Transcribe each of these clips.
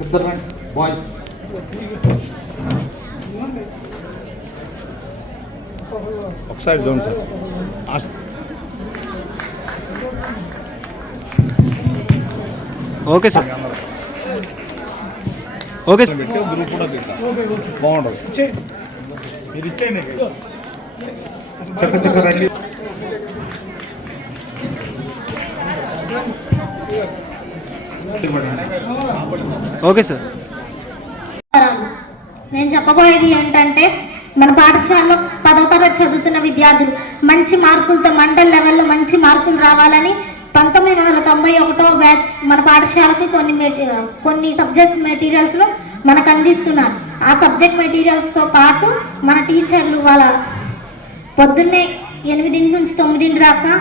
ఇద్దరు బాయ్స్ ఒకసారి చూడండి సార్. ఆ- ఓకే సార్. Okay sir. పెట్టి గ్రూప్ కూడా బాగుంటుంది మీరు ఇచ్చేయండి. Okay sir. నేను చెప్పబోయేది ఏంటంటే మన పాఠశాలలో పదో తరగతి చదువుతున్న విద్యార్థులు మంచి మార్కులతో మండల్ లెవెల్లో మంచి మార్కులు రావాలని పంతొమ్మిది వందల తొంభై ఒకటో బ్యాచ్ మన పాఠశాలకి కొన్ని కొన్ని సబ్జెక్ట్స్ మెటీరియల్స్ను మనకు అందిస్తున్నారు. ఆ సబ్జెక్ట్ మెటీరియల్స్తో పాటు మన టీచర్లు వాళ్ళ పొద్దున్నే ఎనిమిదింటి నుంచి తొమ్మిదింటి దాకా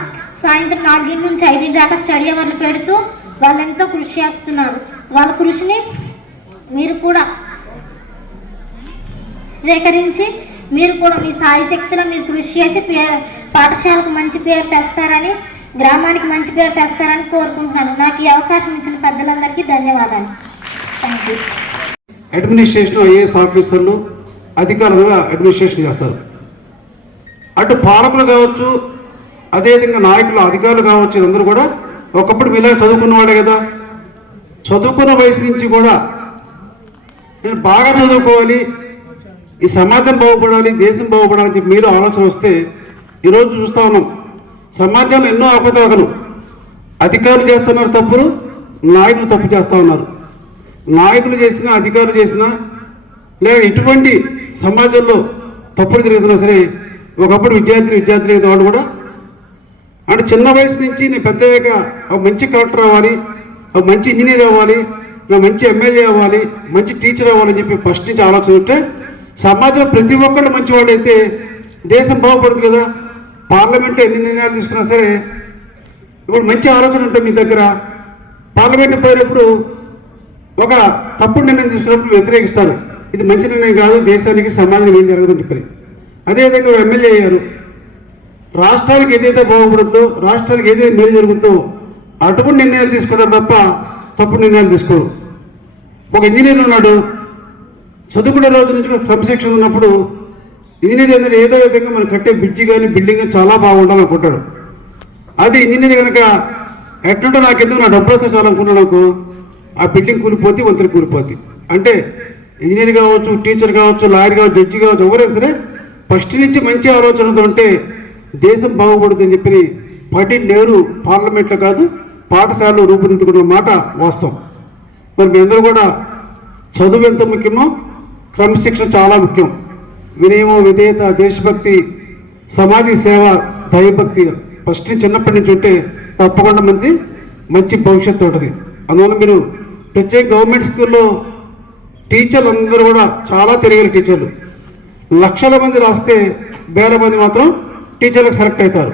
సాయంత్రం నాలుగింటి నుంచి ఐదింటి దాకా స్టడీ అవర్లు పెడుతూ వాళ్ళు ఎంతో కృషి చేస్తున్నారు. వాళ్ళ కృషిని మీరు కూడా స్వీకరించి మీరు కూడా మీ సాయి శక్తిలో మీరు కృషి చేసి పే- పాఠశాలకు మంచి పేరు తెస్తారని గ్రామానికి మంచి పేరు తెస్తారని కోరుకుంటున్నాను. నాకు ఈ అవకాశం ఇచ్చిన పెద్దలందరికీ ధన్యవాదాలు. థ్యాంక్ యూ అడ్మినిస్ట్రేషన్ ఐఏఎస్ ఆఫీసర్లు అధికారులుగా అడ్మినిస్ట్రేషన్ చేస్తారు. అటు పాలకులు కావచ్చు అదేవిధంగా నాయకులు అధికారులు కావచ్చు అందరూ కూడా ఒకప్పుడు మీలా చదువుకున్న వాళ్ళే కదా. చదువుకున్న వయసు నుంచి కూడా నేను బాగా చదువుకోవాలి ఈ సమాజం బాగుపడాలి దేశం బాగుపడాలని చెప్పి మీరు ఆలోచన వస్తే ఈరోజు చూస్తా ఉన్నాం. సమాజంలో ఎన్నో అవకతవకలు అధికారులు చేస్తున్నారు తప్పులు నాయకులు తప్పు చేస్తూ ఉన్నారు. నాయకులు చేసినా అధికారులు చేసినా లేదా ఇటువంటి సమాజంలో తప్పులు జరుగుతున్నా సరే ఒకప్పుడు విద్యార్థి విద్యార్థులు వాళ్ళు కూడా అంటే చిన్న వయసు నుంచి నేను పెద్ద ఒక మంచి కలెక్టర్ అవ్వాలి ఒక మంచి ఇంజనీర్ అవ్వాలి నా మంచి ఎమ్మెల్యే అవ్వాలి మంచి టీచర్ అవ్వాలని చెప్పి ఫస్ట్ నుంచి ఆలోచన ఉంటే సమాజంలో ప్రతి ఒక్కళ్ళు మంచి వాళ్ళు అయితే దేశం బాగుపడుతుంది కదా. పార్లమెంట్లో ఎన్ని నిర్ణయాలు తీసుకున్నా సరే ఇప్పుడు మంచి ఆలోచన ఉంటుంది మీ దగ్గర. పార్లమెంట్ పోయినప్పుడు ఒక తప్పుడు నిర్ణయం తీసుకున్నప్పుడు వ్యతిరేకిస్తారు. ఇది మంచి నిర్ణయం కాదు దేశానికి సమాజానికి ఏం జరగదని చెప్పి. అదేవిధంగా ఎమ్మెల్యే అయ్యారు. రాష్ట్రానికి ఏదైతే బాగుపడుతుందో రాష్ట్రానికి ఏదైతే మేలు జరుగుతుందో అటువంటి నిర్ణయాలు తీసుకుంటారు తప్ప తప్పుడు నిర్ణయాలు తీసుకోరు. ఒక ఇంజనీర్ ఉన్నాడు చదువుకునే రోజు నుంచి కూడా క్రమశిక్షణ ఉన్నప్పుడు ఇంజనీర్ ఏదైనా ఏదో విధంగా మనం కట్టే బ్రిడ్జి కానీ బిల్డింగ్ కానీ చాలా బాగుండాలనుకుంటాడు. అది ఇంజనీర్ కనుక ఎట్లుంటే నాకు ఎందుకు నా డబ్బులు వస్తే చాలా అనుకున్నాను అనుకో ఆ బిల్డింగ్ కూలిపోతే వంతెన కూలిపోద్ది. అంటే ఇంజనీర్ కావచ్చు టీచర్ కావచ్చు లాయర్ కావచ్చు జడ్జి కావచ్చు ఎవరైనా సరే ఫస్ట్ నుంచి మంచి ఆలోచనతో ఉంటే దేశం బాగుపడుతుందని చెప్పి పండిట్ నెహ్రూ పార్లమెంట్లో కాదు పాఠశాలలో రూపుదిద్దుకున్న మాట వాస్తవం. మరి మీ అందరూ కూడా చదువు ఎంత ముఖ్యమో క్రమశిక్షణ చాలా ముఖ్యం. వినయము విధేయత దేశభక్తి సమాజ సేవ దైవభక్తి ఫస్ట్ చిన్నప్పటి నుంచి ఉంటే తప్పకుండా మంది మంచి భవిష్యత్తు ఉంటుంది. అందువల్ల మీరు ప్రత్యేక గవర్నమెంట్ స్కూల్లో టీచర్లు అందరూ కూడా చాలా తెలియని టీచర్లు. లక్షల మంది రాస్తే వేల మంది మాత్రం టీచర్లకు సెలెక్ట్ అవుతారు.